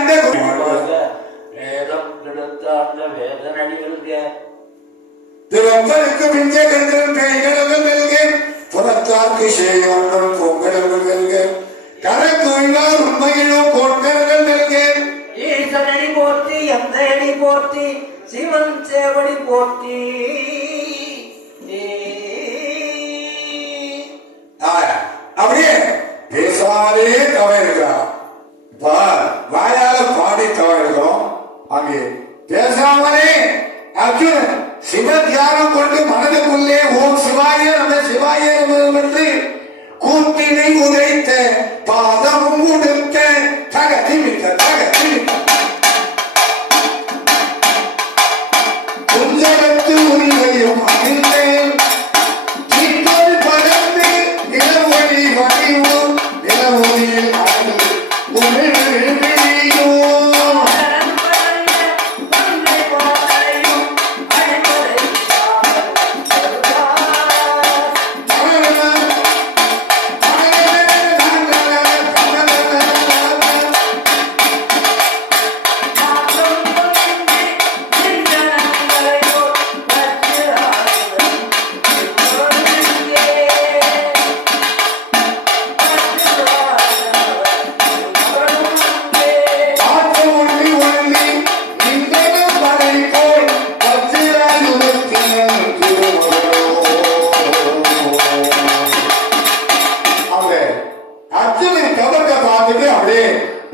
அந்த நேரம் கெடுத்த அந்த வேதனடிகளுக்கு திறப்பருக்கு மிஞ்ச கண்கள் கைகளும் வெல்க புறத்தாக்கு செய்யோன்றும் பொங்கலும் வெல்க கரை தூய்வார் உண்மையிலும் போட்கர்கள் வெல்க ஈசனடி போற்றி எந்த அடி போற்றி சிவன் சேவடி போற்றி அப்படியே பேசாதே தவ இருக்கிறான் வாயால பாடி தவ இருக்கிறோம் அங்கே பேசாமலே அர்ஜுனன் சிவ தியானம் கொண்டு மனதுக்குள்ளே ஓம் சிவாய நம சிவாய என்று கூட்டினை உதைத்த பாதமும் உடுத்த தகதிமித்த குஞ்சகத்து உரிமையும் அணிந்தேன் தீப்பொறி படர்ந்து நிலவொளி வடிவும் நிலவொளியில் அழகு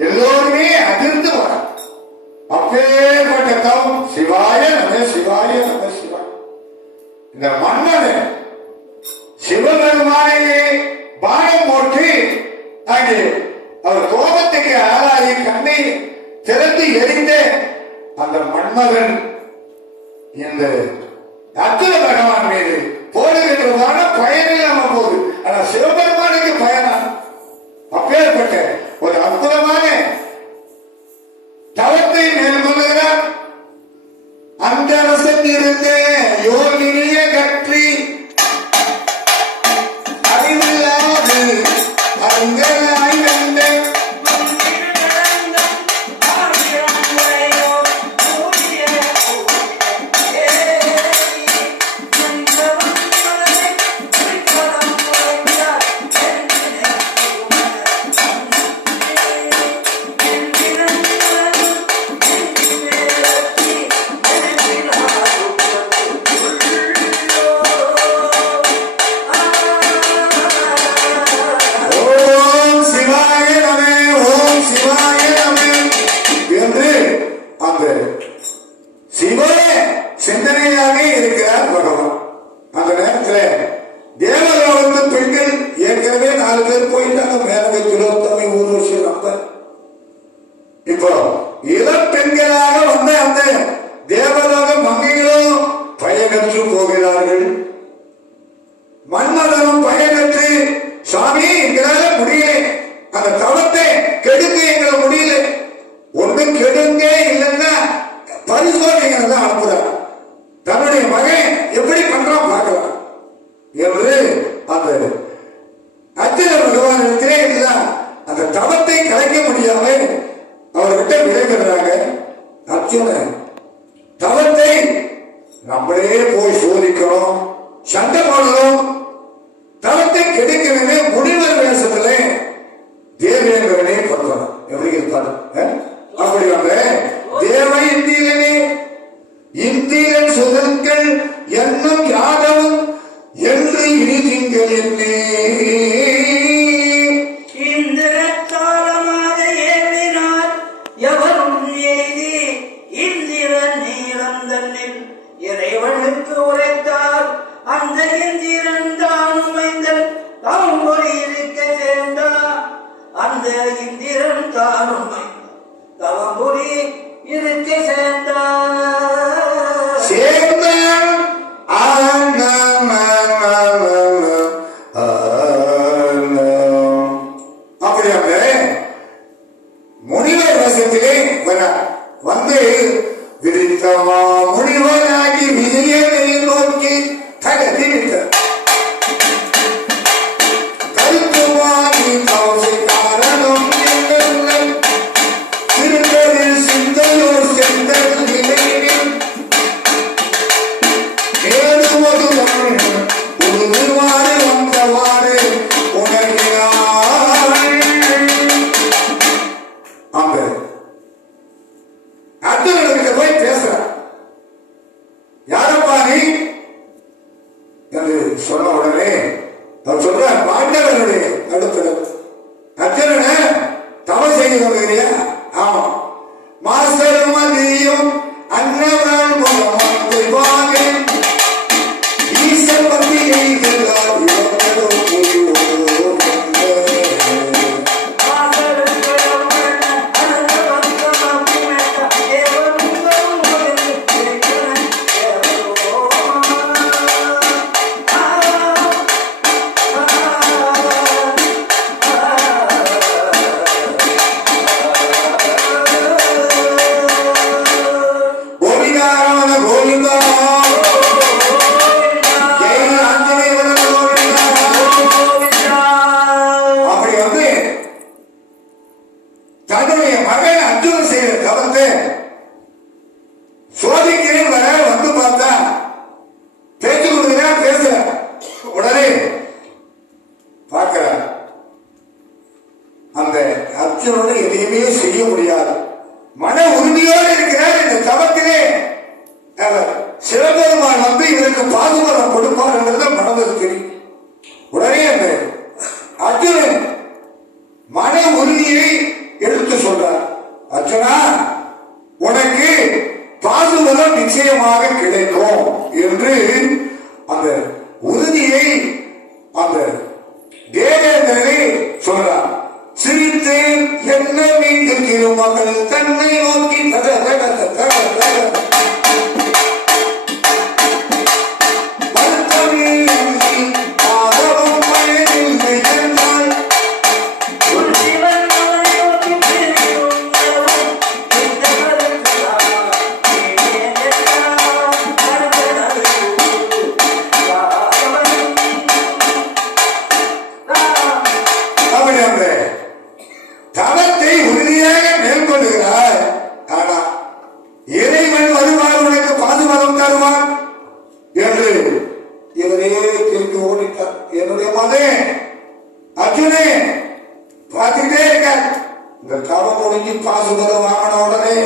எல்லோருமே அதிர்ந்து வர அப்பேற்பட்ட தவம் சிவாய நம சிவாய நம சிவாய. இந்த மன்னன் சிவபெருமானையே பானம் போட்டு அங்கே அவர் கோபத்துக்கு ஆளாகி கண்ணை திறந்து எரிந்த அந்த மன்மகன் இந்த அர்ஜுன பகவான் மீது போடுகின்றதான பயனில்லாம போகுது. ஆனா சிவபெருமானுக்கு பயனா அப்பேற்பட்ட ஒரு அற்புதமான தவத்தை மேற்கொள்ளுகிறார். அந்த அரசன் இருந்த யோகினிய கற்றி அறிவில்லாது அங்கனாய் வந்த சிந்தனையாக இருக்கிறார் பகவான். அந்த நேரத்தில் தேவலோகத்து பெண்கள் ஏற்கனவே 4 பேர் போயிட்டாங்க. மேலவை திலோத்தமை ஊர்வசி நம்பர். இப்போ இளம் பெண்களாக வந்த அந்த தேவலோக மங்கைகளும் பயனற்று போகிறார்கள். மன்மதனும் பயனற்று சுவாமி எங்களால முடியல, அந்த தவத்தை கெடுக்க எங்களால் முடியல, ஒன்றும் கெடுங்க இல்லைன்னா பரிசோதனைகளை தான் அனுப்புறாங்க. தன்னுடைய மகன் எப்படி பண்றான் பார்க்கலாம் என்று அந்த அர்ஜுன பகவானிடத்திலே அந்த தவத்தை கலைக்க முடியாம அவர்கிட்ட விளைவிடுறாங்க. அர்ஜுனன் தவத்தை நம்மளே போய் சோதிக்கணும், சண்டை போடணும், தவத்தை கெடுக்கவே முனிவர் வேஷத்துல தேவேந்திரனே பண்றான். எப்படி இருப்பாரு அப்படி வந்த தேவ இந்திரனே இந்திரன் சுதன்கள் என்னும் யாதவும் என்று இனிதிங்கள் என்னே இந்திரத்தாளமாக ஏறினார் எவரும் எய்தி இந்திரன் நீளம் தன்னில் இறைவனுக்கு உரைத்தார். அந்த இந்திரன் தான் உமைந்தல் தாம்பொழி இருக்க சேர்ந்தார். அந்த இந்திரன் தான் உமைந்த தவம்புரி இருக்க சேர்ந்தார். அப்படி முனிவர் வசத்திலே வந்து விரித்தமா முனிவராகி விஜயனை நோக்கி தகதி விட்டார். கருத்துவாதி காரணம் திருத்த வந்துக்கிறியா? ஆமா. மாசரும் மதியும் அன்னவன் முகமது வாங்க ஈசன் பந்தியை சோதிக்கிறேன் வர வந்து பார்த்தா பேச்சு கொடுக்கிறேன் பேசுற உடனே பார்க்கிற அந்த அர்ஜுனோட எதையுமே செய்ய முடியாது. மன உறுதியோடு இருக்கிறார். இந்த தவத்திலே சிவபெருமான் வந்து இதற்கு பாதுகாப்பு கொடுப்பார் என்றது மனதிற்கு தெரியும். உடனே அந்த அர்ஜுனன் மன உறுதியை எடுத்து சொல்றார். அர்ஜுனா, உனக்கு பாதுகாப்பு நிச்சயமாக கிடைக்கும் என்று அந்த உறுதியை அந்த தேவேந்திரனை சொல்றார். சிரித்தேன் என்ன மீண்டும் திருமகள் தன்னை நோக்கி தவத்தை உறுதியாக மேற்கொள்கிறார். ஆனா இறைவன் வருவார், உனக்கு பாதுகாப்பு தருவார் என்று இவரே திருப்பி ஓடிட்டார். என்னுடைய மகன் அர்ஜுனே பார்த்துட்டே இருக்க, இந்த தவம் முடிஞ்சு பாதுகாப்பு வாங்கின உடனே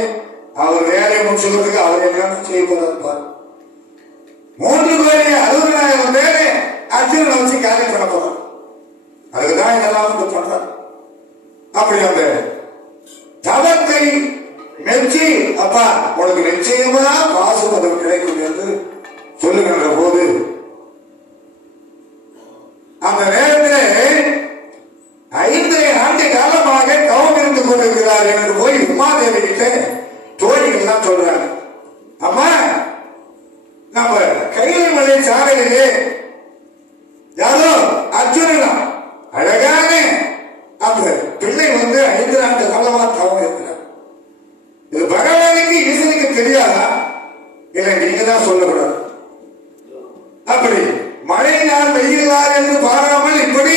அவர் வேலையை முடிச்சுக்கிறதுக்கு அவர் என்ன செய்யப்படுறார். 3,60,000 பேரை அர்ஜுனனை வச்சு காரியம் பண்ண போறார். அதுக்குதான் இதெல்லாம் வந்து பண்றார். அப்படி அந்த தவத்தை மெச்சி, அப்பா உனக்கு நிச்சயமா பாசுபதம் கிடைக்கும் என்று சொல்லுகின்ற போது அந்த நேரத்தில் 5 ஆண்டு காலமாக தவம் இருந்து கொண்டிருக்கிறார் என்று போய் உமாதேவி கிட்ட தோழிகள் தான் சொல்றாங்க. அம்மா, நம்ம கைலை மலை சாலையிலே யாரோ அர்ஜுனா அழகான அந்த பிள்ளை வந்து 5 ஆண்டு காலமா தவம் இருக்கிறார். இது பகவானுக்கு ஈசனுக்கு தெரியாதா? இல்லை, நீங்க தான் சொல்லக்கூடாது. அப்படி மழை நாள் வெயில் நாள் என்று பாராமல் இப்படி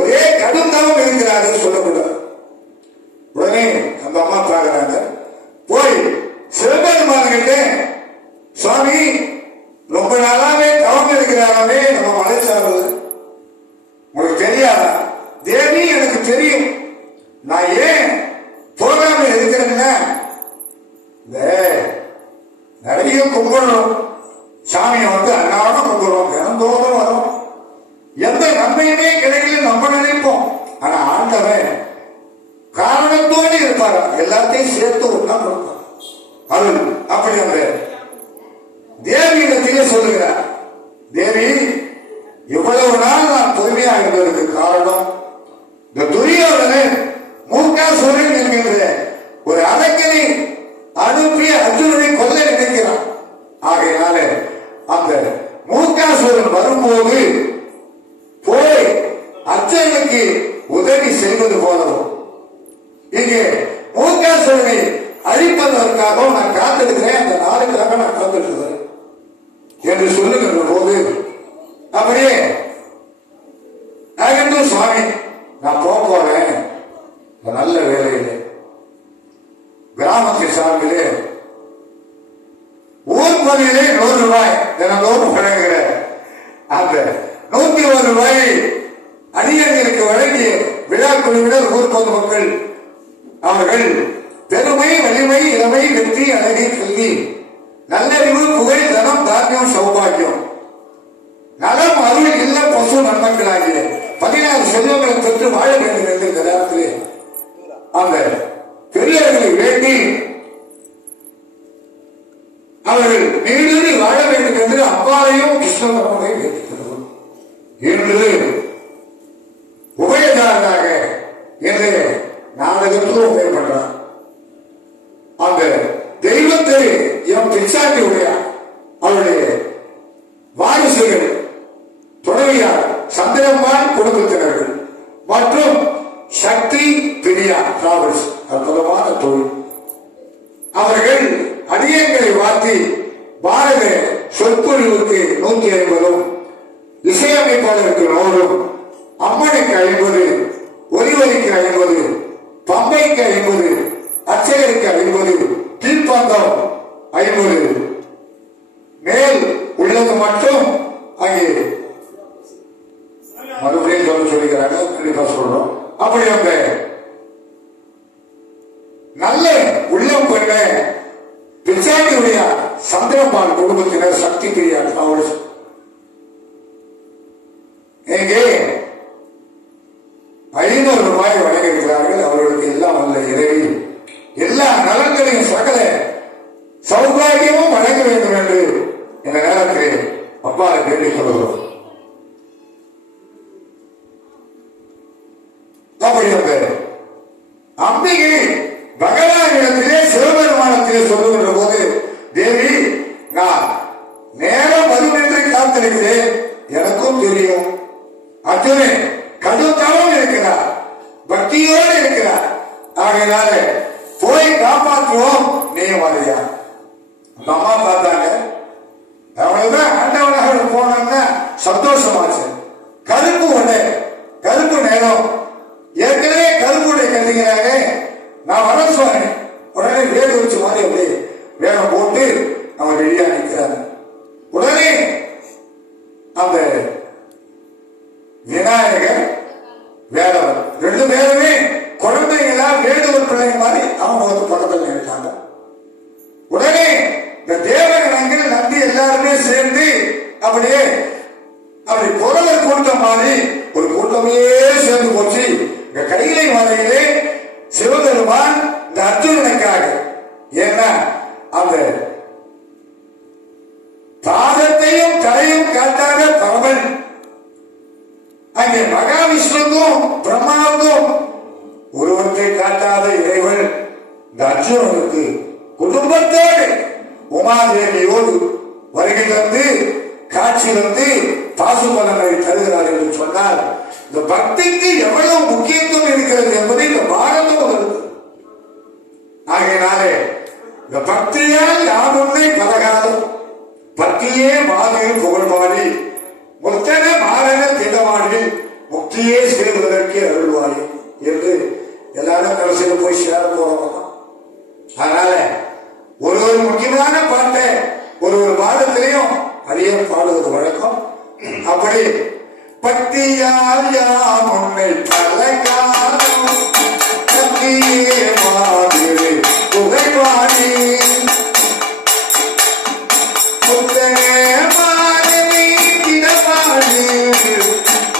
ஒரே கடும் தவம் இருக்கிறார்கள் சொல்லக்கூடாது. உடனே அந்த அம்மா பாக்குறாங்க. போய் சிவபெருமான் கிட்ட, சுவாமி ரொம்ப நாளாவே தவம் இருக்கிறாராமே நம்ம மலை சார்பு, உங்களுக்கு தெரியாதா? தேவி, எனக்கு தெரியும், நான் ஏன் போகாம இருக்கிறேன்னா நிறைய கும்பிடணும், சாமியை வந்து அன்னாடம் கும்பிடுறோம், தினந்தோறும் வரும், எந்த நன்மையுமே கிடைக்கல நம்ம நினைப்போம். ஆனா ஆண்டவன் காரணத்தோடு இருப்பார், எல்லாத்தையும் சேர்த்து ஒன்னா கொடுப்பார். அது அப்படி அந்த தேவி இடத்திலே சொல்லுகிறார். தேவி, இவ்வளவு நாள் நான் பொறுமையா இருந்ததற்கு காரணம் இந்த துரியோதனன் மூகாசுரன் என்கின்ற ஒரு அரக்கனை அனுப்பி அர்ஜுனனை கொல்ல நினைக்கிறான். ஆகையினால அந்த மூகாசுரன் வரும்போது போய் அர்ஜுனனுக்கு உதவி செய்வது போலவும் இங்கே மூகாசுரனை அழிப்பதற்காக நான் காத்திருக்கிறேன், அந்த நாளுக்காக நான் காத்திருக்கிறேன் என்று சொல்லுகின்ற போது அப்படியே சுவாமி நான் போறேன், நல்ல வேலையிலே கிராமத்தை சார்பிலே ஊர் பணியிலே 100 ரூபாய் தினந்தோறும் வழங்குகிற அந்த 101 ரூபாயை அடியர்களுக்கு வழங்கி விழா குழுவினர் ஊர் பொதுமக்கள் அவர்கள் பெருமை, வலிமை, இளமை, வெற்றி, அழகை, கல்வி, நல்லறிவு, புகழ், தனம், தானியம், சௌபாகியம், நலம், அருள், இல்ல, பசு நன்மக்களாகிய 16 செல்வங்களை பெற்று வாழ வேண்டும் என்று இந்த நேரத்திலே அந்த பரமாவையும் கிருஷ்ணபரமாவை வேண்டிக்கிறோம் என்று உபயதாரராக என்று நாடகத்தில் உபயம் பண்றார். அந்த தெய்வத்தை எம் பிச்சாண்டியுடைய அவருடைய வாரிசுகள் துணைவியார் சந்திரம்மாள் குடும்பத்தினர்கள் மற்றும் சக்தி பிரியா டிராவல்ஸ் அற்புதமான தொழில் அவர்கள் அடியங்களை வாத்தி பாரத சொற்பொழிவுக்கு 150 இசையமைப்பாளருக்கு 100 அம்மனுக்கு 50 ஒலிவலிக்கு 50 பம்பைக்கு 50 அச்சகருக்கு 50 கீழ்ப்பாக்கம் 50 மேல் உள்ளது மட்டும் அங்கே மறுபடியும் சொல்லுகிறாங்க. கண்டிப்பா சொல்றோம். அப்படி அந்த நல்ல உள்ளம் கொண்ட பிச்சாண்டியுடைய சந்திரபால் குடும்பத்தினர் சக்தி பிரியா டிராவல்ஸ் இங்கே 500 ரூபாய் வழங்கியிருக்கிறார்கள். அவர்களுக்கு எல்லாம் வல்ல இறைவி எல்லா நலன்களையும் சகல சௌபாகியமும் வழங்க வேண்டும் என்று இந்த நேரத்தில் அப்பாவை வேண்டிக் கொள்கிறோம். அப்படி அந்த அம்பிகை பகவானிடத்திலே சிவபெருமானத்திலே சொல்லுகின்ற போது, தேவி நான் நேரம் வரும் என்று காத்திருக்கிறேன், எனக்கும் தெரியும் அர்ஜுனன் கடும் தவம் இருக்கிறார், பக்தியோடு இருக்கிறார், ஆகையினால போய் காப்பாற்றுவோம், நீ வரையா. அம்மா பார்த்தாங்க, அவங்கதான் ஆண்டவனாக போனாங்கன்னா சந்தோஷமாச்சு. கருப்பு ஒண்ணு கருப்பு நேரம் ஏற்கனவே கருப்புடைய கருதுகிறாங்க. நான் வர சொன்னேன், உடனே வேடு வச்சு மாதிரி அப்படி வேகம் போட்டு அவன் ரெடியா நிற்கிறாங்க. உடனே அந்த விநாயகர் வேடவர் 2 பேருமே குழந்தைங்களா வேடுவர் பிள்ளைங்க மாதிரி அவங்க வந்து பக்கத்தில் நினைச்சாங்க. உடனே இந்த தேவகணங்கள் நம்பி எல்லாருமே சேர்ந்து அப்படியே அப்படி புறவர் கூட்டம் மாதிரி ஒரு கூட்டமே சேர்ந்து போச்சு. இந்த கைலை மலையிலே சிவபெருமான் இந்த அர்ஜுனனுக்காக, ஏன்னா அந்த பாதத்தையும் தலையும் காட்டாத பரமன் அங்கே மகாவிஷ்ணுக்கும் பிரம்மாவுக்கும் உருவத்தை காட்டாத இறைவன் இந்த அர்ஜுனனுக்கு குடும்பத்தோடு உமாதேவியோடு வருகை தந்து காட்சி வந்து பாசுபலனை தருகிறார் என்று சொன்னால் இந்த பக்திக்கு எவ்வளவு முக்கியத்துவம் இருக்கிறது என்பதை இந்த பாரதம் வருது. ஆகையினாலே இந்த பக்தியால் யாருமே பலகாலம் பக்தியே மாதிரியில் புகழ்வாடி முத்தன மாறன திடமாடி முக்தியே சேர்வதற்கு அருள்வாடி என்று எல்லாரும் கடைசியில் போய் சேர போறோம். அதனால ஒரு முக்கியமான பாட்டை ஒரு மாதத்திலையும் அதிக பாடுவது வழக்கம். அப்படி பக்தியால் யாம் உன்னை பலகாலம் பக்தியே மாதிரி புகைவாடி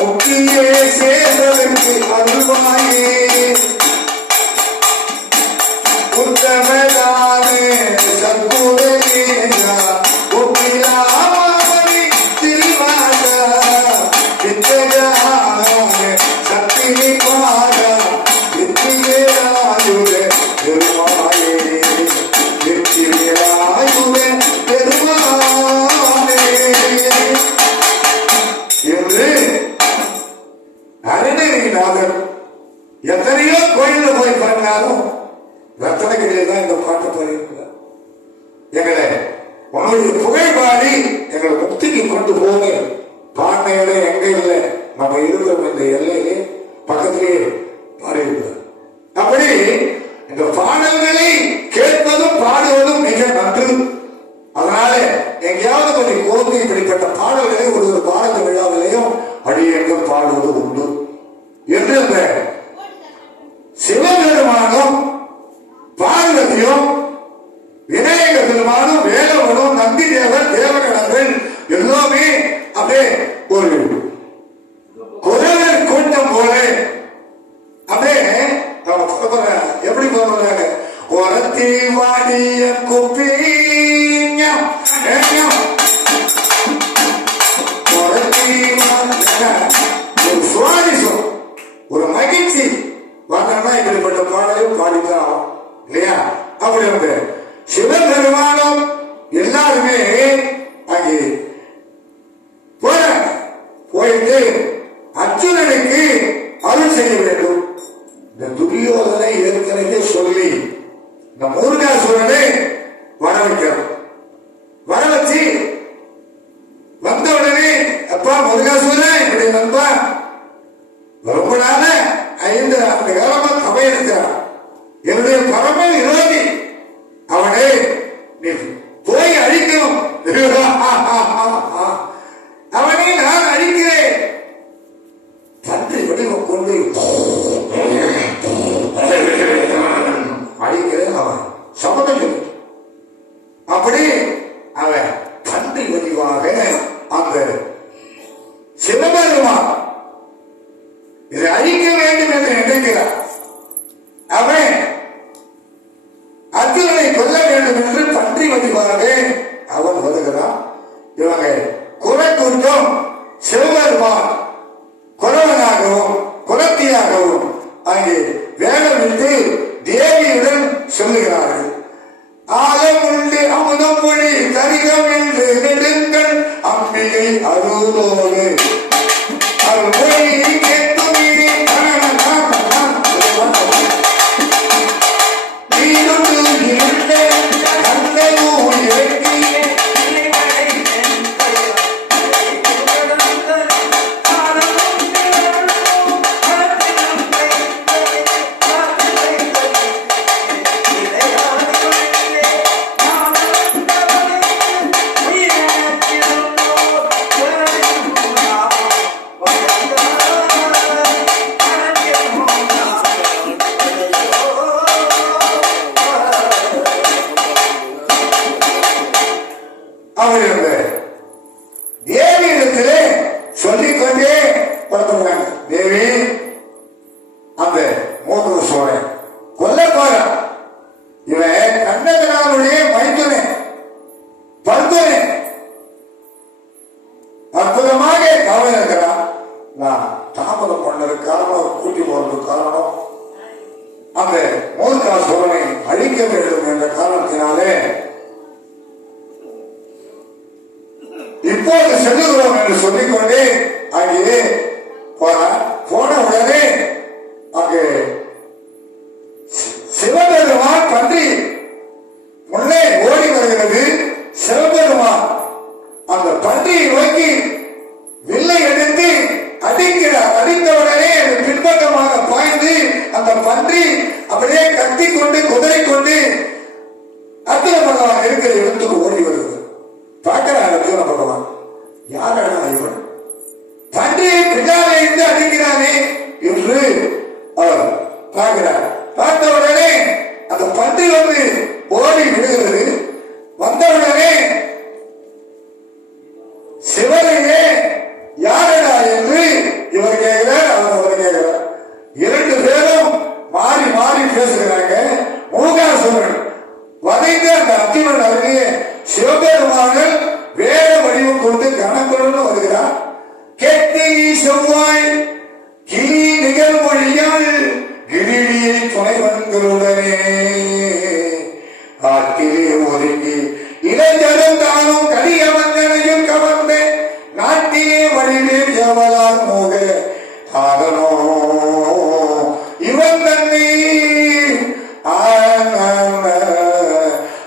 முக்கியே சேர்வதற்கு அருள்வாயே உத்தமதானே சத்குணேயா ஒப்பிலாமணி திரிவாதா வித்தஜானே சக்தினி பாதா வித்தியேராயுரே பெருமாயே வித்தியேராயுரே பெருமானே என்று அருணகிரிநாதர் எத்தனையோ கோயில போய் பண்ணாலும் ரத்தனகிரியில தான் இந்த பாட்டு பாடியிருக்கிறார். எங்களை உன்னுடைய புகைப்பாடி எங்களை முக்திக்கு கொண்டு போக பாண்டையில எங்க இல்லை, நம்ம இருக்கிற இந்த எல்லையிலே பக்கத்திலேயே பாடியிருக்கிறார். அப்படி இந்த பாடல்களை கேட்பதும் பாடுவதும் மிக நன்று. அதனால எங்கேயாவது கொஞ்சம் கோர்ந்து இப்படிப்பட்ட பாடல்களை ஒரு பாரத விழாவிலையும் அடியேற்றம் பாடுவது உண்டு என்று அந்த சிவபெருமானும் பார்வதியும் விநாயக பெருமானும் வேலவனும் நந்தி தேவர் தேவகணங்கள் எல்லாமே அப்படியே ஒரு குரவர் கூட்டம் போல அப்படியே எப்படி போறாங்க, ஒரத்தி வாடிய குப்பி அப்படி வந்து சிவபெருமானும் எல்லாருமே அங்கே போயிட்டு அர்ஜுனனுக்கு அருள் செய்ய வேண்டும். இந்த துரியோதனை ஏற்கனவே சொல்லி இந்த முருகாசுரனை வர வைக்கிறோம். வர வச்சு வந்த உடனே அப்பா முருகாசுரன் இப்படி நண்பா ரொம்ப நாள 5 ஆண்டு காலமா தவை இருக்கிறான், என்னுடைய பரம விரோதி, அவனை நீ போய் அழிக்கணும், அவனை நான் அழிக்கிறேன். தந்தை வடிவம் கொண்டு அழிக்கிறேன் அவன் சபதம். அப்படி அவன் தந்தை வடிவாக அந்த சிவபெருமான் இதை அழிக்க வேண்டும் என்று நினைக்கிறார். அவன் அர்ஜுனனை கொல்ல வேண்டும் என்று பன்றி வடிவாக அவன் வருகிறான். இவங்க குறை கூட்டம் சிவபெருமான் குறவனாகவும் குலத்தியாகவும் அங்கே வேடமிட்டு தேவியுடன் சொல்லுகிறார்கள். ஆலம் உண்டு அமுதம் மொழி கரிகம் என்று நெடுங்கண் அம்பிகை அருளோடு அருள்மொழி கேட்கும் தேவியிடத்திலே சொல்லிக்கொண்டே படுத்துறாங்க. தேவி அந்த 3 சோழன் கொல்ல போறான். இவன் கண்ணகனாருடைய மைத்துனே படுத்துனே அற்புதமாக கவலை இருக்கிறான். நான் தாமதம் பண்ணது காரணம், கூட்டி போறது காரணம், அந்த மூர்க்கா சோழனை அழிக்க வேண்டும் என்ற காரணத்தினாலே இப்போது செல்லுகிறோம் என்று சொல்லிக்கொண்டே அங்கே போன உடனே அங்கே சிவபெருமான் பன்றி முன்னே ஓடி வருகிறது. சிவபெருமான் அந்த பன்றியை நோக்கி வில்லை எடுத்து அடிக்கிறார். அடித்தவுடனே பின்பக்கமாக பாய்ந்து அந்த பன்றி அப்படியே கத்தி கொண்டு குதிரை கொண்டு அர்ஜுன பகவான் இருக்கிற இடத்துக்கு ஓடி வருகிறது. பார்க்கிறார் அர்ஜுன பகவான், யாரடா இவன் பன்றியை பின்னாலே இருந்து அடிக்கிறானே என்று அவர் பார்க்கிறார். பார்த்தவுடனே அந்த பன்றி வந்து ஓடி விடுகிறது. வந்தவுடனே சிவனையே யாரடா என்று இவர் கேட்கிறார், அவர் கேட்கிறார். 2 பேரும் மாறி மாறி பேசுகிறாங்க. மூகாசுரன் வதைந்து அந்த அர்ஜுனன் அருகே சிவபெருமானல் வேற வடிவம் கொண்டு கணக்குடன் வருகிறார். கெட்டி செவ்வாய் கிளி நிகழ்மொழியால் கிரிடியை துணைவன்களுடனே காட்டிலே ஒதுங்கி இளைஞரும் தானும் கடியவங்கனையும் கவர்ந்து நாட்டிலே வழிவில் எவலார் மோக ஆகனோ இவன் தன்னை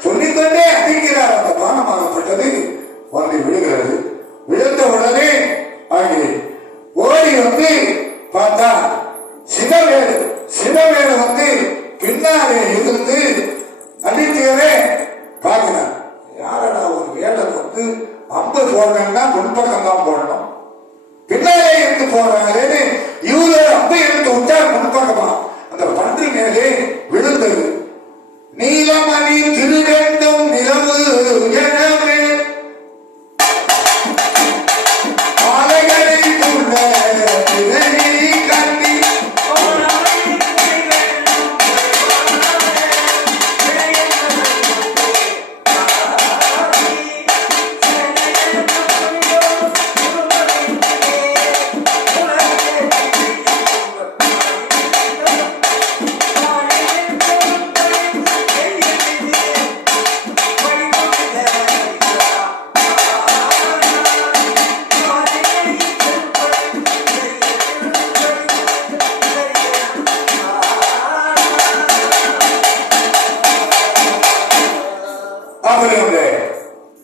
சொல்லிக்கொண்டே அடிக்கிறார். அந்த பானமாகப்பட்டது வந்து விழுகிறது. விழுந்த உடனே அங்கே ஓடி வந்து பார்த்தா சிவவேடு வந்து பின்னாலே இருந்து அடிக்கிறே பார்க்கிறார். யாரடா ஒரு வேலை வந்து 50 போடுறேன்னா முன்பக்கம் தான் போடணும், பின்னாலே இருந்து போடுறாங்க. இவரு 50 எடுத்து விட்டா முன்பக்கமா அந்த பன்றி மேலே விழுந்தது. நீலமணி திருடெண்டும் நிலவு எனவே ஆலைகளில் உள்ள திரையை கட்டி அப்படி அந்த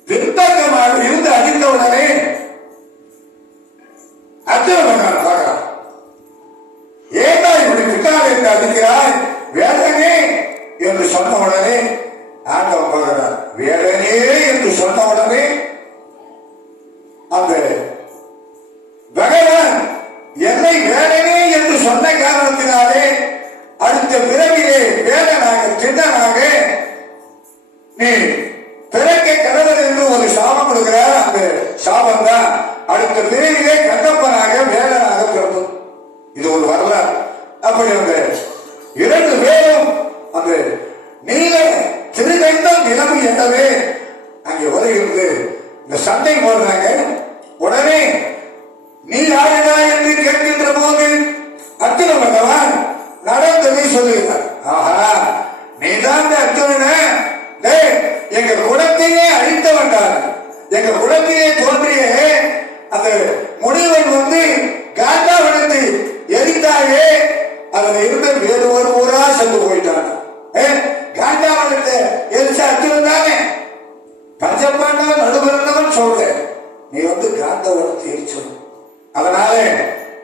பின்பக்கமாக இருந்து அடித்தவுடனே அர்ஜுனன் பார்க்கிறான். ஏதா இப்படி பின்னால் இருந்து அடிக்கிறாய் வேதனே என்று சொன்ன உடனே ஆண்டவன் பார்க்கிறார். வேதனே என்று சொன்ன உடனே அந்த பகவான் என்னை வேதனே என்று சொன்ன காரணத்தினாலே அடுத்த பிறவிலே வேதனாக சின்னனாக நீ பிறக்க கடவுள் என்று ஒரு சாபம் கொடுக்கிறார். அந்த சாபம் தான் அடுத்த பிறவிலே கண்ணப்பனாக வேதனாக பிறக்கும். இது ஒரு வரலாறு. அப்படி அந்த இரண்டு பேரும் அந்த நீல திருநெல்வேலி நிலவு என்னவே அங்கே வருகிறது. இந்த சண்டை போடுறாங்க. உடனே நீ யாருடா என்று கேட்கின்ற போது அர்ஜுன பகவான் நடந்ததை சொல்லுகிறார். ஆஹா, நீதான் அர்ஜுனன, எங்க குலத்தையே அழித்த வந்தார். எங்க குலத்தையே தோன்றிய அந்த முனிவன் வந்து காண்டாவனத்தை எரித்தாயே, அதுல இருந்த வேறு ஒரு ஊரா சென்று போயிட்டான். காண்டாவனத்தை எரிச்ச அர்ஜுனன் தானே பஞ்சப்பாண்டா நடுவரவன் சொல்ற. நீ வந்து காண்டாவனத்தை எரிச்சணும். அதனால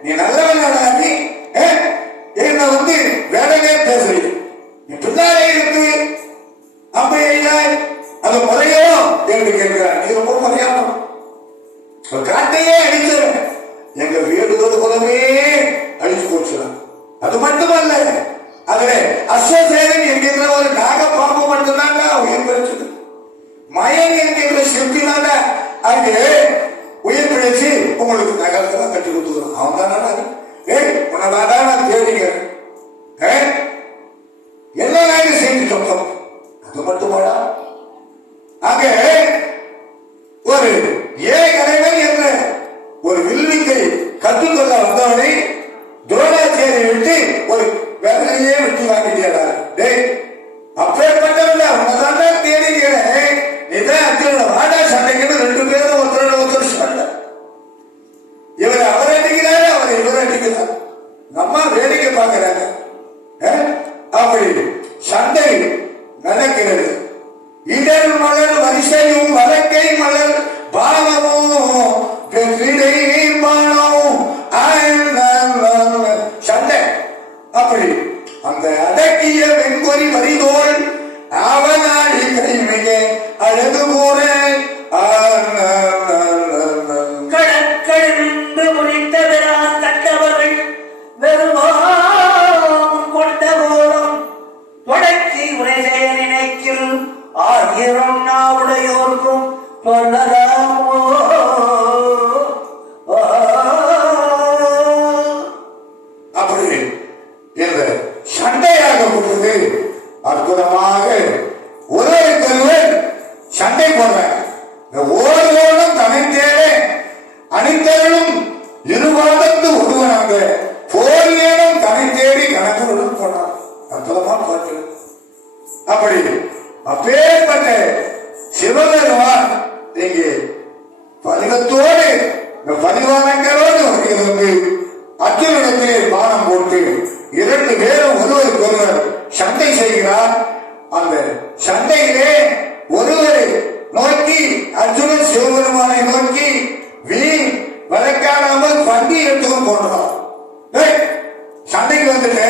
நீ நல்லவன் நீ என்ன வந்து வேலையே பேசுறீங்க. நீ பின்னாலே இருந்து அம்மையா அது முறையோ என்று கேட்கிறார். நீ ரொம்ப முறையான காட்டையே அடிச்சு எங்க வீடுகளோடு குலமே அழிச்சு போச்சுலாம். அது மட்டுமல்ல, அதுல அஸ்வசேனன் என்கின்ற ஒரு நாகப்பாம்பு மட்டும்தாங்க உயிர் பிழைச்சது. மயன் என்கின்ற சிற்பினால அங்கே உயிர் பிழைச்சு உங்களுக்கு நகரத்தான் கட்டி கொடுத்துக்கிறோம். அவன் தானே உன்னதான் நான் தேடிக்கிறேன். எல்லாம் செய்து சொந்தம். அது மட்டுமாடா அங்க ஒரு ஏகலைவன் என்ற ஒரு வில்வித்தை கற்றுக்கொள்ள வந்தவனை துரோணாச்சாரியை விட்டு ஒரு வேலையே விட்டு வாங்கிட்டாரா. அப்பேற்பட்டவன் உன்னதான் தேடிக்கிறேன். நீதான் அர்ஜுனன் வாடா சண்டைக்குன்னு ரெண்டு பேரும் ஒருத்தரோட ஒருத்தர் சண்டை. இவர் அவரை அடிக்கிறாரு, அவர் இவரை அடிக்கிறார். அம்மா வேடிக்கை பார்க்கிறாங்க. அப்படி சண்டை நடக்கிறது. இடர் மலர் வரிசையும் வழக்கை மலர் பாவமும் சண்டை. அப்படி அந்த அடக்கிய வெண்கொறி வரிதோள் அவனாடி கைமிக அழகு கூற கடற்கழிந்து முடித்தவரான் கண்டவர்கள் வெறுவாம் கொண்ட கோலம் தொடக்கி உரை செய்ய நினைக்கில் ஆகிரும் நாவுடையோர்க்கும் சொல்லலாமோ. அப்படி இந்த சண்டையாக போட்டது அற்புதமாக ஒருவருக்கொருவர் சண்டை போடுறாங்க. ஒருவரும் தனித்தேரே அணித்தரும் இருவாதத்து ஒருவன் அந்த போரியனும் தனி தேடி கணக்குடன் போனார். அற்புதமா பார்த்து அப்படி அப்பேற்பட்ட சிவபெருமான் இங்கே பதிகத்தோடு பதிவானங்களோடு வருகிறது. அர்ஜுனிடத்திலே பானம் போட்டு இரண்டு பேரும் ஒருவருக்கு ஒருவர் சண்டை செய்கிறார். அந்த சண்டையிலே ஒருவரை நோக்கி அர்ஜுனன் சிவபெருமானை நோக்கி வீண் வழக்காடாமல் பன்றி எடுத்துக்கும் போடுறான். சண்டைக்கு வந்துட்டு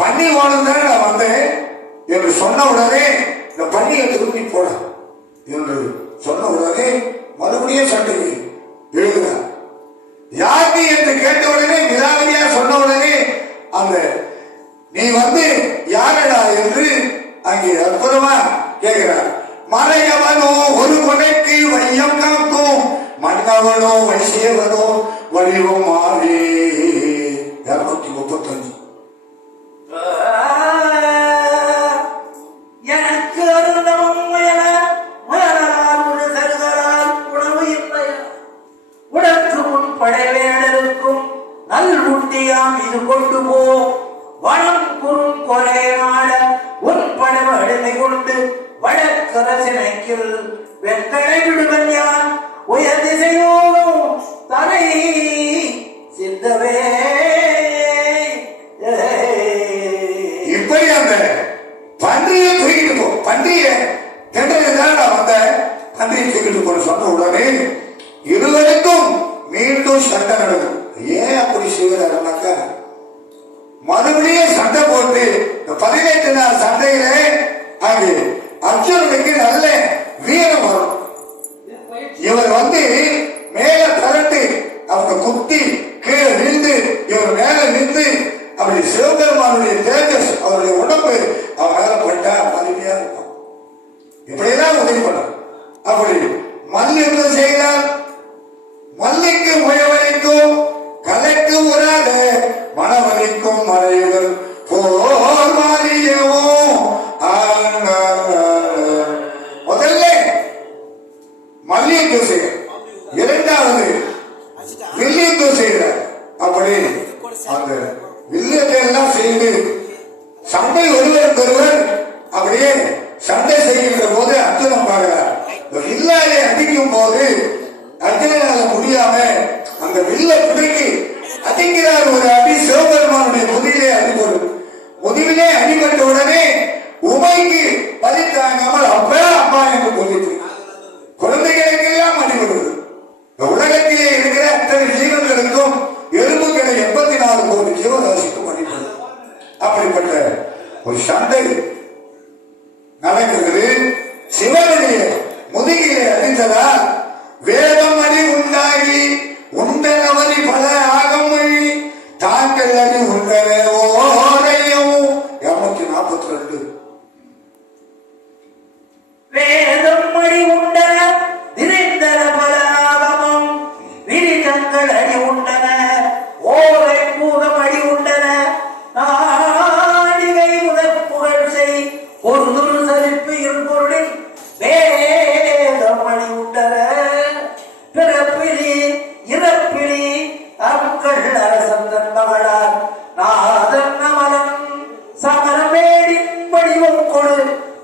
பன்னி வாழும் தானே நான் வந்தேன் என்று சொன்ன உடனே இந்த பன்னி எடுத்துக்கும் நீ போட என்று சொன்ன உடனே மறுபடியும் சண்டை எழுதுகிறார். யாரு என்று கேட்ட உடனே விலாவரியா சொன்ன உடனே அந்த நீ வந்து யாரடா என்று அங்கே அற்புதமா கேட்கிறார். மறையவனோ ஒரு கொடைக்கு வையம் காக்கும் மன்னவனோ வைசியவனோ வடிவம் மாறி 235. எனக்கு அருந்தமும் முயலால் ஒரு கருதலால் உணவு இல்லை. உடற்கு முன் படைவேடலுக்கும் நல் உண்டியாம் இது கொண்டு போ. வனம் குறும் கொலை நாட உன் படவ அடிமை கொண்டு வடக்கரசினைக்கில் வெண்கடை விடுவன் யான் உயர் திசையோடும் தலை சித்தவே. இப்படி அந்த பன்றியை தூக்கிட்டு போ. பன்றியை அங்கு அர்ஜுனனுக்கு நல்ல வீரம் வரும். இவர் மேல திரண்டு அவங்க குத்தி கீழே நின்று இவர் மேல நின்று அப்படி சிவபெருமானுடைய தேஜஸ் அவருடைய உடம்பு அவன் மேல பட்டா மகிழ்ச்சியா இருக்கும். இப்படியெல்லாம் உதவி பண்ண அப்படி மல்யுத்தம் செய்தால் மல்லிக்கு முயவலிக்கும் கலைக்கு உராத மனவலிக்கும் மறையுதல் போர் மாறியவும் முதல்ல மல்யுத்தம் செய்ய, இரண்டாவது வில்லியுத்தம் செய்கிறார். அப்படி அந்த வில்லியத்தை எல்லாம் செய்து சண்டை ஒருவர் அப்படியே சண்டை செய்கின்ற போது அர்ஜுனன் பார்க்கிறார். வில்லாலே அடிக்கும் போது அர்ஜுனனால முடியாம அந்த வில்ல பிடிக்கி அடிக்கிறார். ஒரு அடி சிவபெருமானுடைய முதுகிலே அடிபடும். முதுகிலே அடிபட்ட உடனே உமைக்கு பலி தாங்காமல் அப்பா அம்மா என்று சொல்லிட்டு குழந்தைகளுக்கெல்லாம் அடிபடுவது. உலகத்திலே இருக்கிற அத்தனை ஜீவன்களுக்கும் எலும்புகளை 84 கோடி ஜீவராசிக்கும் அடிபடுது. அப்படிப்பட்ட ஒரு சண்டை நடக்கிறது. சிவனுடைய முதுகிலே அடித்ததால் வேதம் அடி உண்டாகி உண்டனவரி பல ஆகமொழி தாங்கள் அடி உண்டன ஓரையும் 242 வேதம் அடி உண்டன விரிந்தன பல ஆகமம் விரிதங்கள் அடி உண்டன ஓரை பூகம் அடி உண்டன நாடிகை முதற் புகழ் செய் பொருள் சலிப்பு இருபொருளின் வேதம் அடி உண்டன பிறப்பிலி இறப்பிலி அருட்கள் அரசந்தன் மகளார் நாதன் அமரன் சமரமேடின் வடிவம் கொடு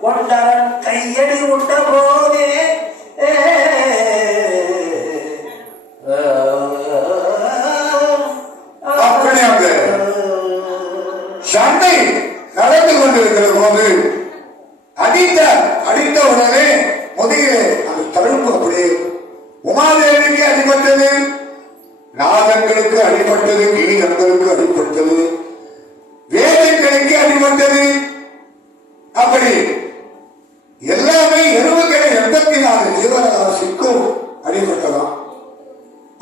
கொண்டவன் கையடி உண்ட போதே அப்படி அந்த சண்டை நடந்து கொண்டிருக்கிற போது அடித்த உடனே முதுகிலே அந்த தழும்பு அப்படியே உமாதேவிக்கு அடிபட்டது, நாதங்களுக்கு அடிபட்டது, கீதங்களுக்கு அடிபட்டது, வேதங்களுக்கு அடிபட்டது. அப்படி எல்லாமே எருவுகளை 84 ஜீவராசிக்கும் அடிபட்டதாம்.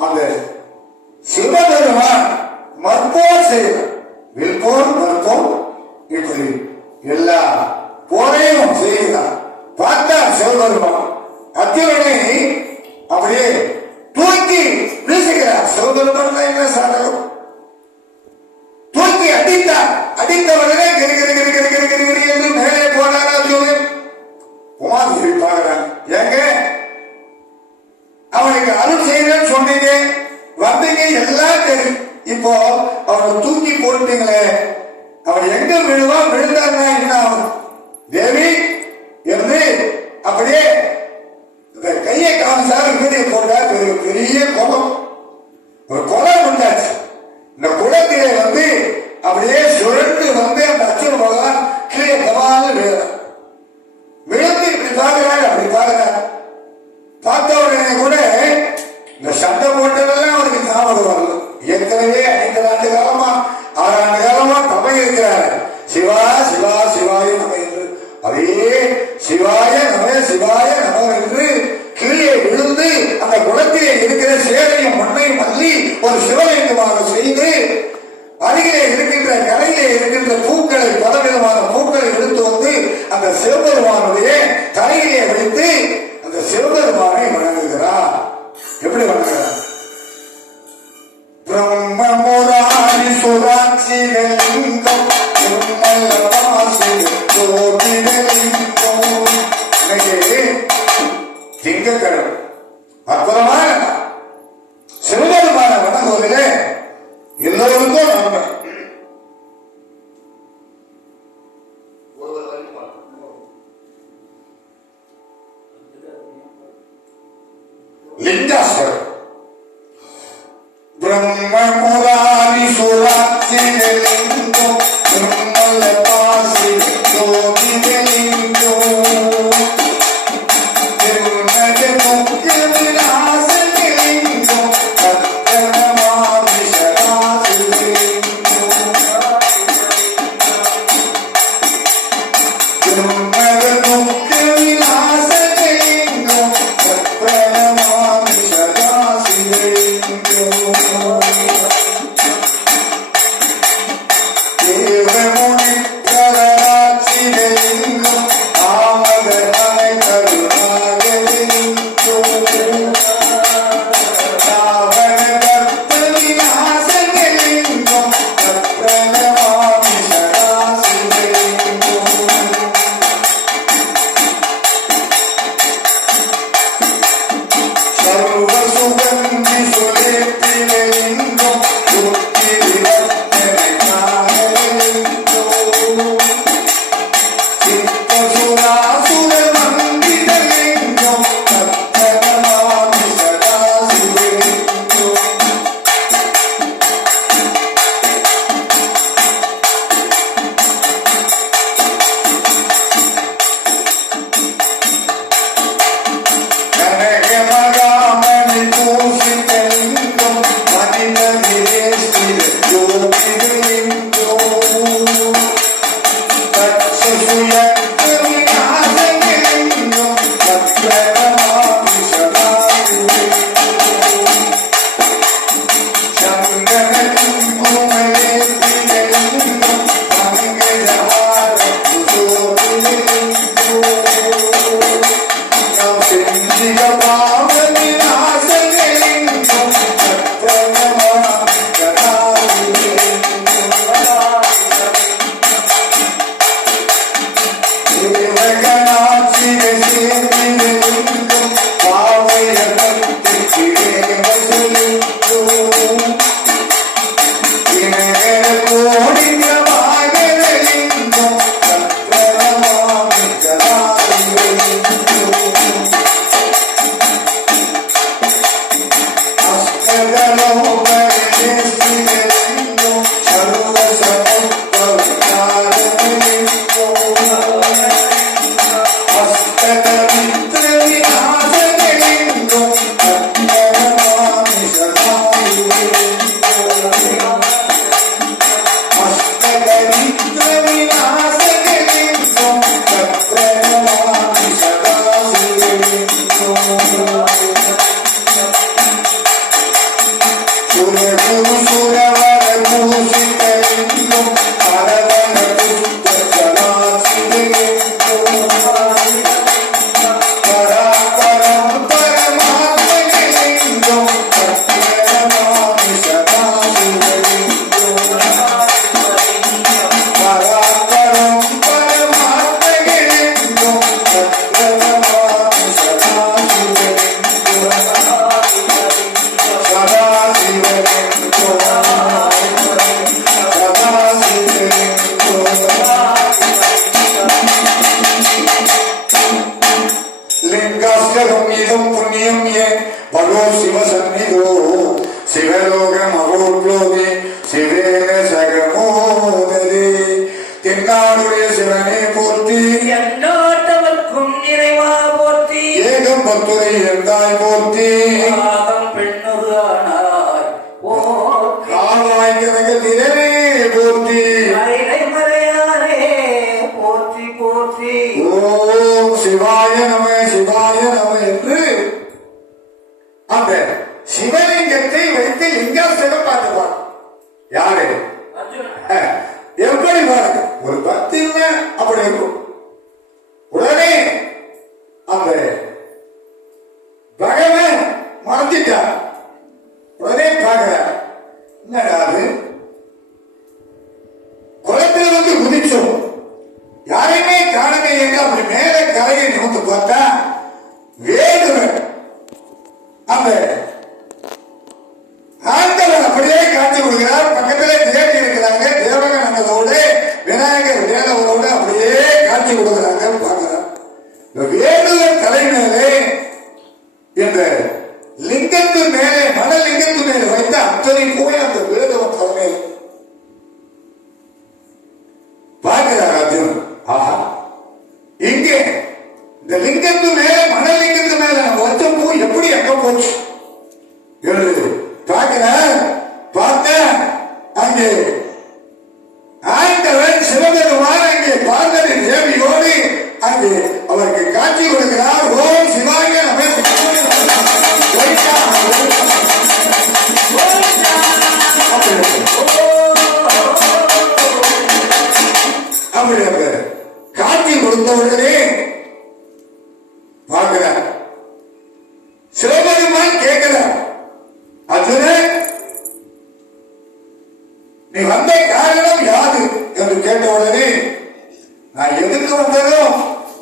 அந்த சிவபெருமான் மற்போர் செய்தார். வில்போர் மற்போர் இப்படி எல்லா போரையும் செய்கிறார். பார்த்தார் சிவபெருமான் அர்ஜுனனை அப்படியே தூக்கி வீசுகிறார். சிவபெருமான் என்ன சாதகம் தூக்கி அடித்தார். அடித்த உடனே கிரி கிரி கிரி கிரி கிரி கிரி கிரி என்று மேலே போனார் அர்ஜுனன். உமாதேவி பார்க்கிறான். ஏங்க அவனுக்கு அருள் செய்யணும்னு சொன்னீங்க, வந்தீங்க, எல்லாம் தெரியும். இப்போ அவனை தூக்கி போட்டீங்களே, அவன் எங்க விழுவான், விழுந்தாங்க என்ன ஆகும் தேவி என்று அப்படியே கையை காமிச்சாரு. வீடியோ போட்டார். பெரிய குளம், ஒரு குளம் உண்டாச்சு. இந்த குளத்திலே அப்படியே சுழண்டு அந்த அர்ஜுன பகவான் கீழே பகவான் விழுந்து இப்படி பார்க்கிறார். அப்படி பார்க்கிறார். பார்த்த உடனே கூட இந்த சண்டை போட்டதெல்லாம் அவருக்கு ஞாபகம் வரல. ஏற்கனவே 5 ஆண்டு காலமா 6 ஆண்டு காலமா தபை இருக்கிறார். சிவா சிவா சிவாய நம என்று அதே சிவாய நம சிவாய நம என்று கீழே விழுந்து அந்த குளத்திலே இருக்கிற சேரையும் மண்ணையும் அள்ளி ஒரு சிவலிங்கமாக செய்து அருகிலே இருக்கின்ற கரையிலே இருக்கின்ற பூக்களை, பலவிதமான பூக்களை எடுத்து அந்த சிவபெருமானுடைய தலையிலே வைத்து அந்த சிவபெருமானை வணங்குகிறார். எப்படி வணங்குகிறார்? பிரம்ம முராரி சுராட்சிலிங்கம் திங்கட்கிழமை அற்புதமான சிவபெருமான வணங்குவதிலே எல்லோருக்கும் நன்மை. லிங்காஸ்வரர் பிரம்ம முராரி சுராட்சிலிங்கம் திருமல பாசி ஜோதிலிங்கம் திருமல முக்கிய விநாசலிங்கம் சத்யனமாமி சராசிலிங்கம் திருமல செய்தும் புண்ணியம் ஏன் பகோ சிவசன்னிதோ சிவலோக மகோத்லோகி சிவேன சகமோதரி தென்னாடுடைய சிவனை போற்றி எந்நாட்டவர்க்கும் நிறைவா போற்றி ஏகம் பத்துரை இருந்தாய் போற்றி ஆகம் பெண்ணொரு ஆனாய் போற்றி ஆழ்வாய் கிடக்க திரவே போற்றி மயிலை மலையானே போற்றி போற்றி ஓம் சிவாய நம சிவாய நம என்று அந்த சிவலிங்கத்தை வைத்து லிங்காசனம் பார்த்துப்பார். யாரு அர்ஜுனன் எப்படி பாருங்க, ஒரு பக்திங்க அப்படி இருக்கும். உடனே அந்த பகவான் மறைஞ்சிட்டார். உடனே பார்க்கிறார், என்னடா அது குளத்தில் வந்து குதிச்சோம், யாரையுமே காணமே என்று அப்படி மேல கரையை நிமிந்து பார்த்தா வேடுவன் அந்த ஆண்டவன் அப்படியே காட்சி கொடுக்கிறார். பக்கத்திலே தேடி இருக்கிறாங்க, தேவகன் அங்கதோடு விநாயகர் வேலவரோடு அப்படியே காட்சி கொடுக்கிறாங்க. பார்க்கிறார், வேடுவன் தலை மேலே இந்த லிங்கத்து மேலே மணல் லிங்கத்து மேலே வைத்த அத்தனை போய் அந்த வேடுவன் தலைமையில் பார்க்கிறார் அர்ஜுனன். ஆஹா, இங்கே இந்த லிங்கத்து மேல மணல் லிங்கத்து மேல நம்ம வச்ச பூ எப்படி எங்க போச்சு என்று பார்க்கிறார். பார்த்த அங்கே ஆண்டவன் சிவபெருமான் அங்கே பார்வதி தேவியோடு அங்கே அவருக்கு காட்சி கொடுக்கிறார். ஓம் சிவாய நம அப்படி காட்சி கொடுத்தவர்களே பார்க்கிறார். சிவபெருமான் கேட்கிறார், அர்ஜுனன் நீ வந்த காரணம் யாது என்று கேட்டவுடனே, நான் எதுக்கு வந்ததோ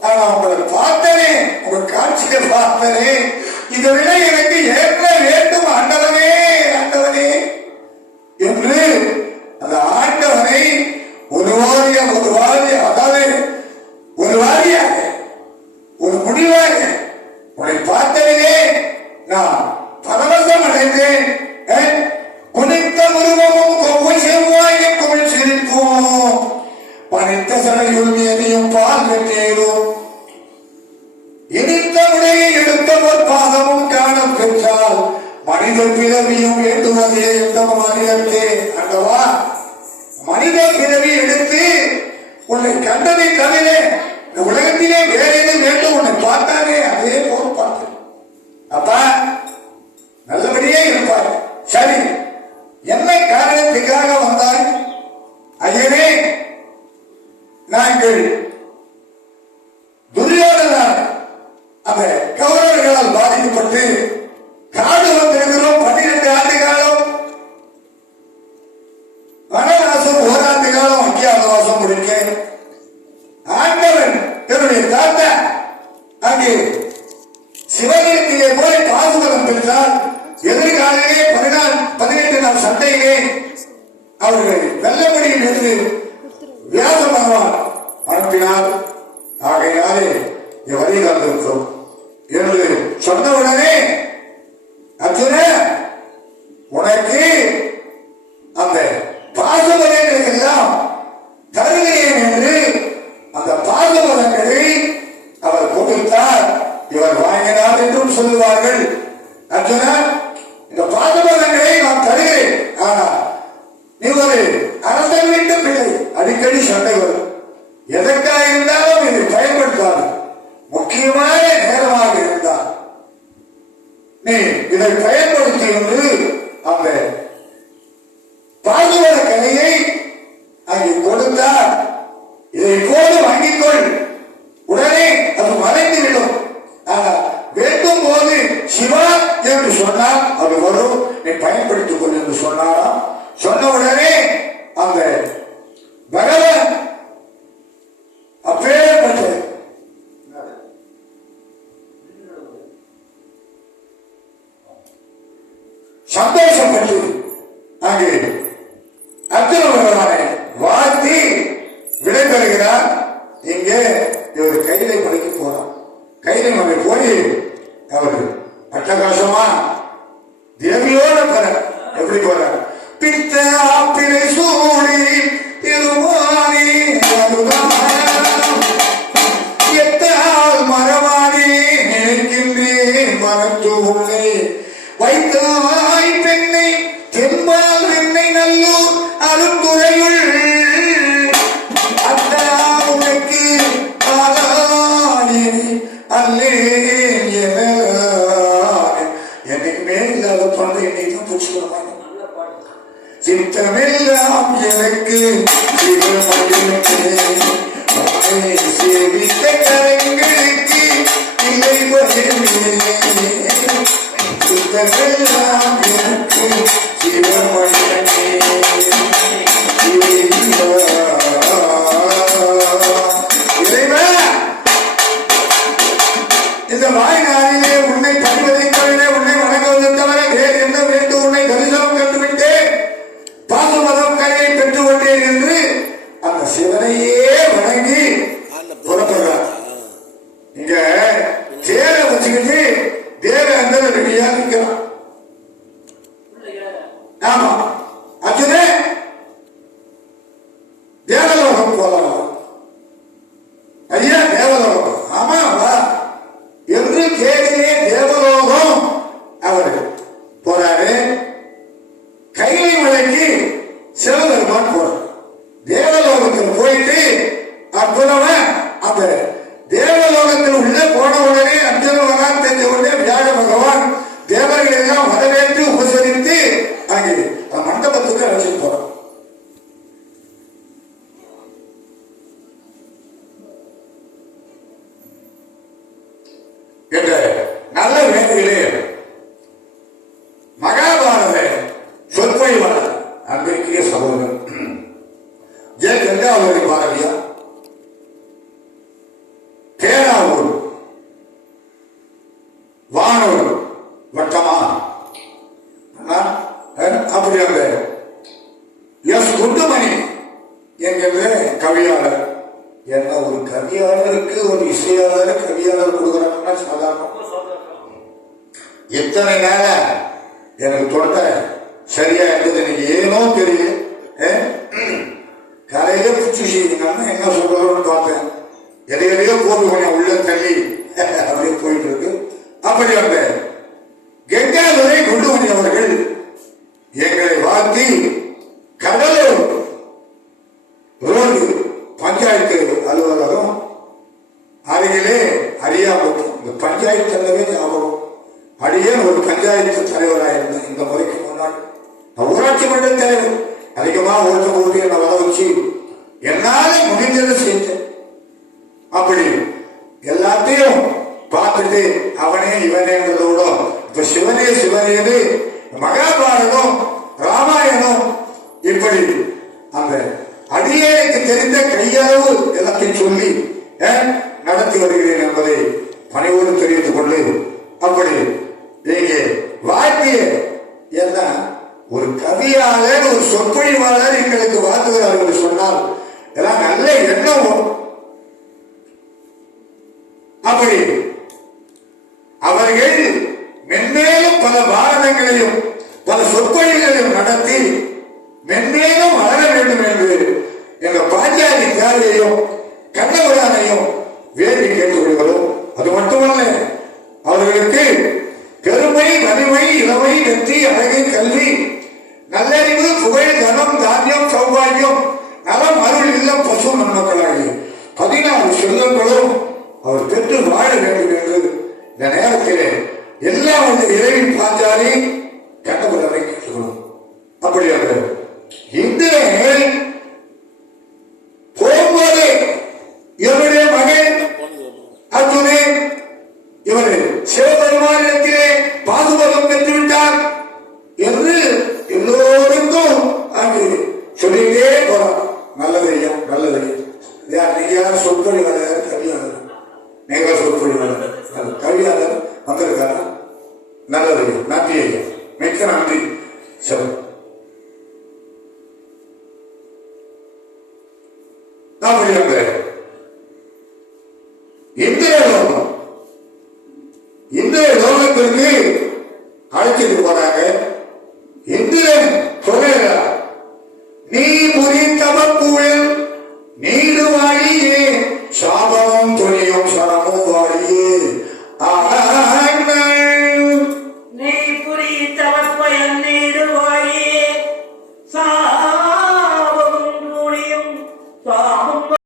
நான் உங்களை பார்த்தனே, உங்க காட்சியை பார்த்தனே, இதை விட எனக்கு ஏற்ற வேண்டும் ஆண்டவனே ஆண்டவனே என்று அந்த ஆண்டவனை ஒரு வாரியாக அதாவது ஒரு வாரியாக ஒரு முடிவாக உன்னை பார்த்ததிலே நான் பரவசம் அடைந்தேன். குனித்த உருவமும் கொவ்வை செவ்வாயும் குமிழ் சிரிப்போம் பனித்த சடையுள் மேனியும் பால் வெற்றேறும் இனித்த உடையை எடுத்த ஒரு பாதமும் காண பெற்றால் மனித பிறவியும் வேண்டுவதே இந்த மனிதத்தே. அண்டவா, மனித பிறவி எடுத்து உன்னை கண்டதை தவிர இந்த உலகத்திலே வேற எதுவும் வேண்டும் உன்னை பார்த்தானே அதே போல் பார்த்தேன். அப்பா நல்லபடியே இருப்பார். சரி, என்ன காரணத்துக்காக வந்தாய்? ஐயனே, நாங்கள் துரியோதனார் அந்த கௌரவர்களால் பாதிக்கப்பட்டு காடு வந்திருக்கிறோம். 12 ஆண்டு காலம் வனவாசம், ஓராண்டு காலம் அஞ்ஞாதவாசம் முடிக்க ஆண்டவன் என்னுடைய தாத்தா அங்கே சிவலிங்கத்திலே போய் பாசுபதம் பெற்றால் எதிர்காலையே 18 நாள் சண்டையிலே அவர்கள் வெள்ளப்படியில் இருந்து வியாச பகவான் அனுப்பினார். ஆகையினாலே வழி காத்திருக்கிறோம் என்று சொன்னவுடனே, அர்ஜுன உனக்கு அந்த பாசுபதங்களை எல்லாம் தருகிறேன் என்று அந்த பாசுபதங்களை அவர் கொடுத்தார். இவர் வாங்கினார் என்றும் சொல்லுவார்கள். அர்ஜுனா, இந்த பாசுபதங்களை நான் தருகிறேன், ஆனால் நீ ஒரு அரசன் வீட்டு பிள்ளை, அடிக்கடி சண்டை வரும், எதற்காக இருந்தாலும் இதை பயன்படுத்தாது. முக்கியமான நேரமாக இருந்தால் நீ இதை பயன்படுத்தி என்று அந்த பாசுபத கலையை அங்கே கொடுத்தார். இதை போது வாங்கிக்கொள், உடனே அது மறைந்துவிடும். ஆனால் வேண்டும் போது சிவா என்று சொன்னால் அது வரும், நீ பயன்படுத்திக் கொள் என்று சொன்னாராம். சொன்ன உடனே அந்த பகவான் அப்பேற்பட்ட சந்தோஷப்பட்டு அங்கே அர்ஜுன பகவானை வாழ்த்தி விடைபெறுகிறார். இங்கே இவர் கைலை மலைக்கு போறார். கைலை மலை போய் அவரு அட்டகாசமா தேவியோட போற எப்படி போற பித்த ஆப்பிளை சூடி திருவாணி எத்தால் மரவாணி நினைக்கின்றேன் மனத்து உள்ளே வைத்தாய் பெண்ணை தென்பால் என்னை நல்லூர் அருந்துறையுள் அத்தா உனக்கு அல்லே என்னைக்குமே இல்லாத பாடு என்னை தான் பிடிச்சிருவாங்க சித்தமெல்லாம் எனக்கு சேவித்த கரங்களுக்கு இல்லை சித்தமெல்லாம் எனக்கு சிவமணியனே இந்த வாய்நாளிலே உன்னை பணிவதை தவிர உன்னை வணங்குவதை தவிர வேறு என்ன வேண்டும் உன்னை தரிசனம் கண்டுவிட்டேன் பாசுமதம் கரையை பெற்றுக் கொண்டேன் என்று அந்த சிவனையே வணங்கி புறப்படுறார். இங்க தேரை வச்சுக்கிட்டு தேவ அந்த ரெடியா நிற்கிறான். ஆமா அர்ஜுனே தேவலோகம் போலாம் ஐயா தேவலோகம் ஆமா வா என்று கேட்கிறே தேவலோகம் அவர் போறாரு. கைலை மலைக்கு சிவபெருமான் போறார். தேவலோகத்தில் போயிட்டு அற்புதமா அந்த தேவலோகத்தில் உள்ள போன உடனே அர்ஜுனன் வரான் தெரிஞ்ச உடனே வியாழ பகவான் தேவர்கள் எல்லாம் வரவேற்று உபசரித்து அங்கே மண்டபத்துக்கு அழைச்சிட்டு போறான். என்ற நல்ல வேலையிலே மகாபாரத சொற்பொழிவாளர் அன்பிற்கிய சகோதரர் ஜெய கங்காவதி பாரதியா பேராவூர் வானூர் வட்டமா அப்படி அந்த எஸ் குண்டுமணி என்கிற கவியாளர். என்ன ஒரு கவியாளருக்கு ஒரு இசையாளர் கவியாளர் கொடுக்குறாங்கன்னா சாதாரண எத்தனை நேர எனக்கு தொண்ட சரியா இருந்தது நீங்க ஏனோ தெரியல. காலையில புச்சு செய்யுங்கன்னா என்ன சொல்றோம்னு பார்த்தேன். எதையோ போட்டு கொஞ்சம் உள்ள தள்ளி அப்படியே போயிட்டு இருக்கு. அப்படி அந்த கங்காதுரை குண்டுமணி அவர்கள் எங்களை வாழ்த்தி கடலூர் ரோடு பஞ்சாயத்து அலுவலகம் அருகிலே அறியாமல் இந்த பஞ்சாயத்து தலைவே ஞாபகம் அடியே ஒரு பஞ்சாயத்து தலைவராக இருந்தேன். இந்த முறைக்கு முன்னாடி ஊராட்சி மன்ற தலைவர் அதிகமா ஓட்ட போட்டு என்னை வர வச்சு என்னால முடிஞ்சதை செஞ்சேன். அப்படி எல்லாத்தையும் பார்த்துட்டு அவனே இவனேன்றதோட இப்ப சிவனே சிவனேது மகாபாரதம் ராமாயணம் இப்படி அந்த அடியேனுக்கு தெரிந்த கையளவு எல்லாத்தையும் சொல்லி நடத்தி வருகிறேன் என்பதை பணிவோடு தெரிவித்துக் கொண்டு அப்படி நீங்க வாழ்க்கைய என்ன ஒரு கவியாளர் ஒரு சொற்பொழிவாளர் எங்களுக்கு வாழ்த்துகிறார்கள் சொன்னால் எல்லாம் நல்ல எண்ணம். அப்படி அவர்கள் மென்மேலும் பல பாரதங்களையும் பல சொற்பொழிவுகளையும் நடத்தி மென்மேலும் வளர வேண்டும் என்று எங்க பாஞ்சாலி காரியையும் கண்ணவரானையும் வேண்டி கேட்டுக்கொள்கிறோம். அது மட்டுமல்ல அவர்களுக்கு பெருமை வலிமை இளமை வெற்றி அழகு கல்வி நல்லறிவு புகழ் தனம் தானியம் சௌபாகியம் நலம் அருள் இல்லம் பசு நன்மக்களாகி 14 செல்வங்களும் அவர் பெற்று வாழ வேண்டும் என்று இந்த நேரத்திலே எல்லாம் வந்து இறைவி பாஞ்சாலி கண்ணவரனை கேட்டுக்கணும். அப்படி அவர் இந்திய போகும்போது இவருடைய மகன் அர்ஜுனே இவர் சிவபெருமானிடத்திலே பாசுபதம் பெற்றுவிட்டார் என்று எல்லோருக்கும் அங்கு சொல்லிட்டே போறார். நல்லது ஐயா நல்லது ஐயா. நீங்க யாரும் சொற்பொழிவாளர் கவியாளர் நீங்க சொற்பொழிவாளர் கவியாளர் வந்திருக்காரா? நல்லது ஐயா நன்றி ஐயா மிக்க நன்றி. சரி இந்திரலோகம் திருமணத்திற்கு அழைச்சிட்டு